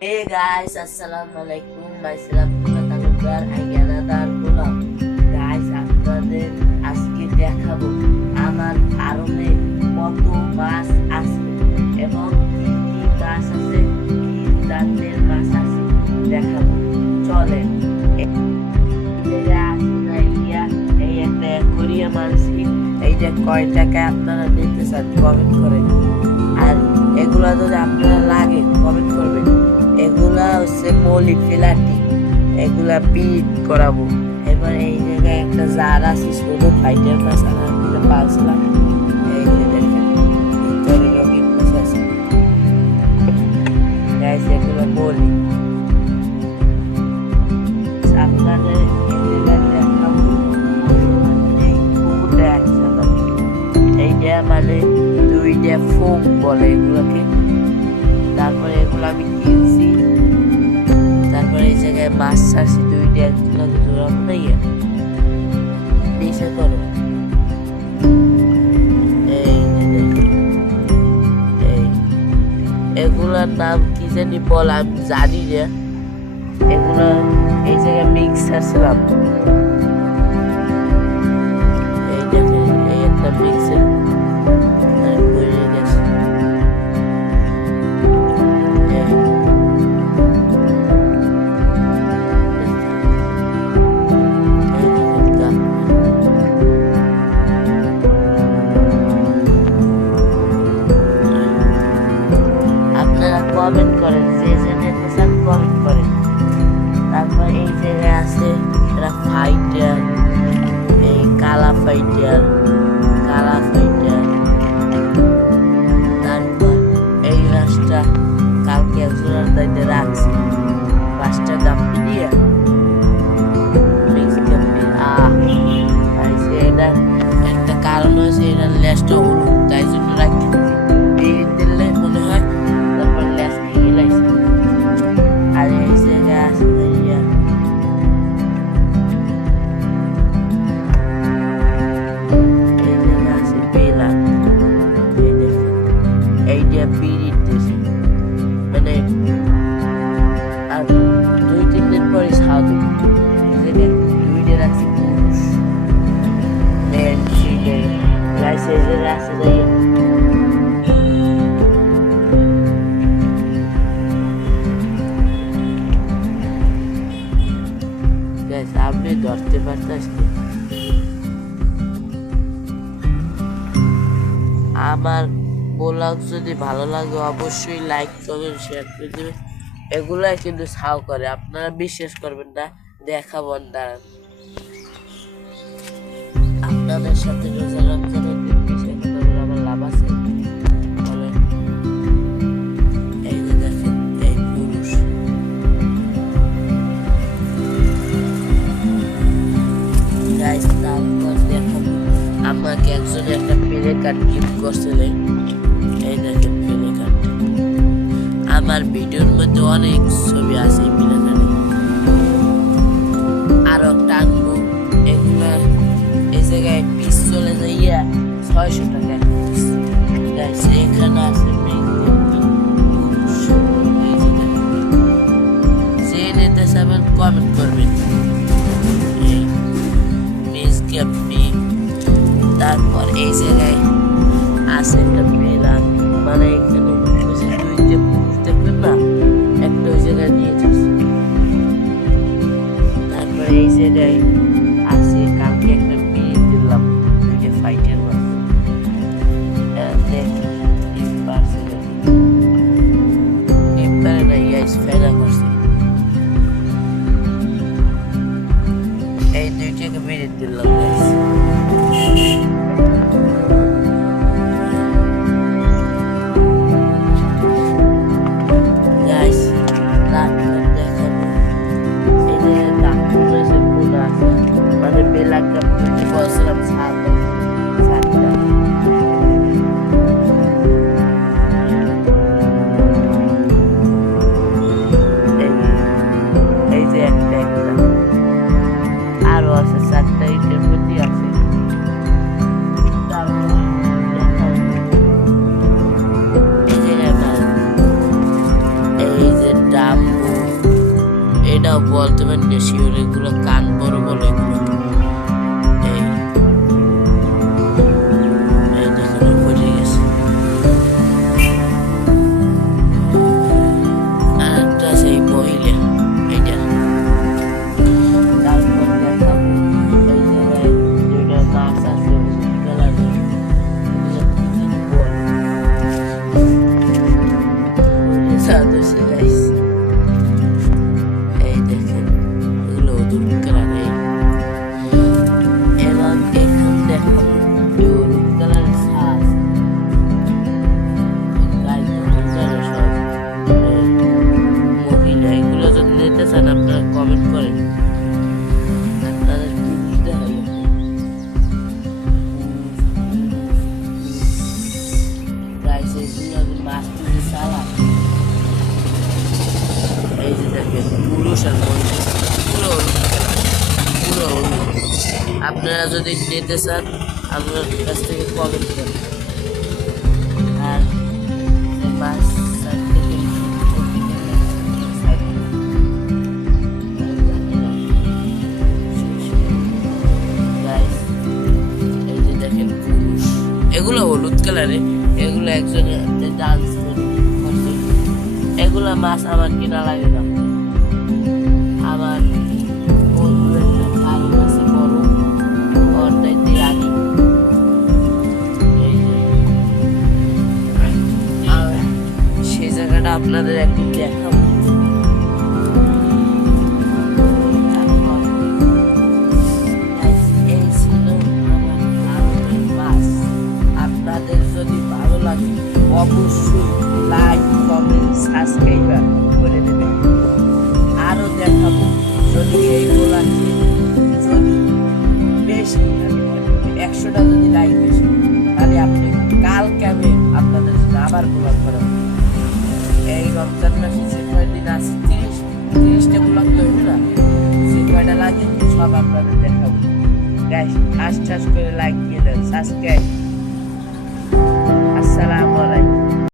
Hey guys, Assalamualaikum. Myself Tunatanggar Ayana Darbulam. Guys, আপনাদের আজকে দেখাবো আমার ফার্মে কত মাছ আছে এবং কি কি মাছ আছে, কি জাতের মাছ আছে দেখাবো। চলেন। এই একটা অ্যাকোয়ারিয়াম আনছি। এইটা কয় টাকায় আপনারা নিতে চান কমেন্ট করেন, আর এগুলা যদি আপনারা লাগে কমেন্ট করবেন। এগুলা হচ্ছে মলি ফিলাটি, এগুলা পিট করাবো। এবার এই জায়গায় একটা জার আছে, ছোট ফাইটার মাছ আমরা পালছিলাম। এই যে দেখেন ভিতরে রঙিন মাছ আছে, এগুলো মলি। আপনাদের এই জায়গায় দেখাবো এই পুকুরটা একসাথে, এইটা মানে দুইটা ফোক বলে এগুলোকে। তারপরে এগুলো আমি কিনছি, তারপরে এই জায়গায় মাছ ছাড়ছি দুইটা, জোড়াবো না ইয়ে নিচে করো। এগুলার নাম কি জানি বল, আমি জানি না। এগুলো এই জায়গায় মিক্স ছাড়ছিলাম, এই দেখেন এই একটা মিক্সের কমেন্ট করেন, যে নিতে চান কমেন্ট করেন। তারপর এই জায়গায় আছে এরা ফাইটার, এই কালা ফাইটার। তারপর এই মাছটা কালকে একজনের দায়িত্বে রাখছি, মাছটা গাপ্পি দিয়ে মিক্স গাপ্পি। এটা একটা কারণ হয়েছে, এটার লেজটা হলুদ, তাই জন্য রাখি দিলে মনে হয়। তারপর লেজ ভেঙে লাগছে। আর এই জায়গায় আছে বেলা, এইটা পিরিট দিয়েছে, মানে আর 2-3 দিন পরে ছাও দেবে। দুইটা রাখছি পুরুষ মেন ফিমেল, আছে আপনি ধরতে পারতেছি। আমার ব্লগ যদি ভালো লাগে অবশ্যই লাইক কমেন্ট শেয়ার করে দেবেন। এগুলাই কিন্তু ছাও করে, আপনারা বিশ্বাস করবেন না। দেখাবো দাঁড়ান, আপনাদের সাথে রোজা রমজানের দিন বিশ্বাস করবেন আমার লাভ আছে। এই যে দেখেন এই পুরুষ, আমাকে একজন একটা প্লে কার্ড গিফট করছিল। এই দেখেন প্লে কার্ড, আমার ভিডিওর মধ্যে অনেক ছবি আছে এই প্লে কার্ডে। আরো টানবো এগুলা, এই জায়গায় পিস চলে যাইয়া 600 টাকা। এখানে আছে যে নিতে চাবেন কমেন্ট করবেন। তারপর এই জায়গায় আছে একটা মেলান, মানে এখানে দুইটা পুরুষ দেখবেন না, একটা ওই জায়গায় নিয়ে যাচ্ছে। তারপর এই জায়গায় আছে কালকে একটা বিয়ে দিলাম, দুইটা ফাইটার মাছ না ইয়াস ফেলা করছে। এই দুইটাকে বিয়ে দিলাম গাইস। আরো আছে 4টা ইটের এটাও বলতে পারেন না শিওর, এগুলো কান বড় বড় এগুলো। এই এই দেখুন পড়ে গেছে। আর একটা আছে এই মহিলা, এইটা। তারপর দেখাবো এই জায়গায় দুইটা মাছ আছে কালারের, এই দেখেন এগুলো হলুদ কালারের। এবং এখন দেখাবো হলুদ কালারের ছাঁচ। মহিলা এগুলো যদি নিতে চান আপনারা কমেন্ট করেন, আপনাদের বুঝতে হবে। গাইস এগুলো মাছ তুলে সালাদ। এই যে দেখেন পুরুষ আর মহিলা পুরো হলুদ কালার, পুরো হলুদ। আপনারা যদি নিতে চান আপনার কাছ থেকে কমেন্ট করেন। আর মাছ সাইড থেকে এই যে দেখেন পুরুষ, এগুলো হলুদ কালারে, এগুলো একজনে ডান্স করছে। এগুলা মাছ আমার কিনা লাগে না, আমার বন্ধু একটা ভাই আছে বড়, ওর দায়িত্বে আনি। আর সেই জায়গাটা আপনাদের একটু দেখাবো। এই ছিল আমার আরবের মাছ। আপনাদের যদি ভালো লাগে অবশ্যই লাইক কমেন্ট সাবস্ক্রাইব করে দেবেন। আরো দেখাবো যদি এইগুলাকে যদি বেশি 100টা যদি লাইক বেশি, তাহলে আপনি কালকে আমি আপনাদের জন্য আবার ব্লগ করাবো। এই রমজান মাসে যে কয়দিন আছে 30টা ব্লগ করবে না, যে কয়টা লাগে সব আপনাদের দেখাবো। গাইস ঠাস ঠাস করে লাইক দিয়ে দেন, সাবস্ক্রাইব। আসসালামু আলাইকুম।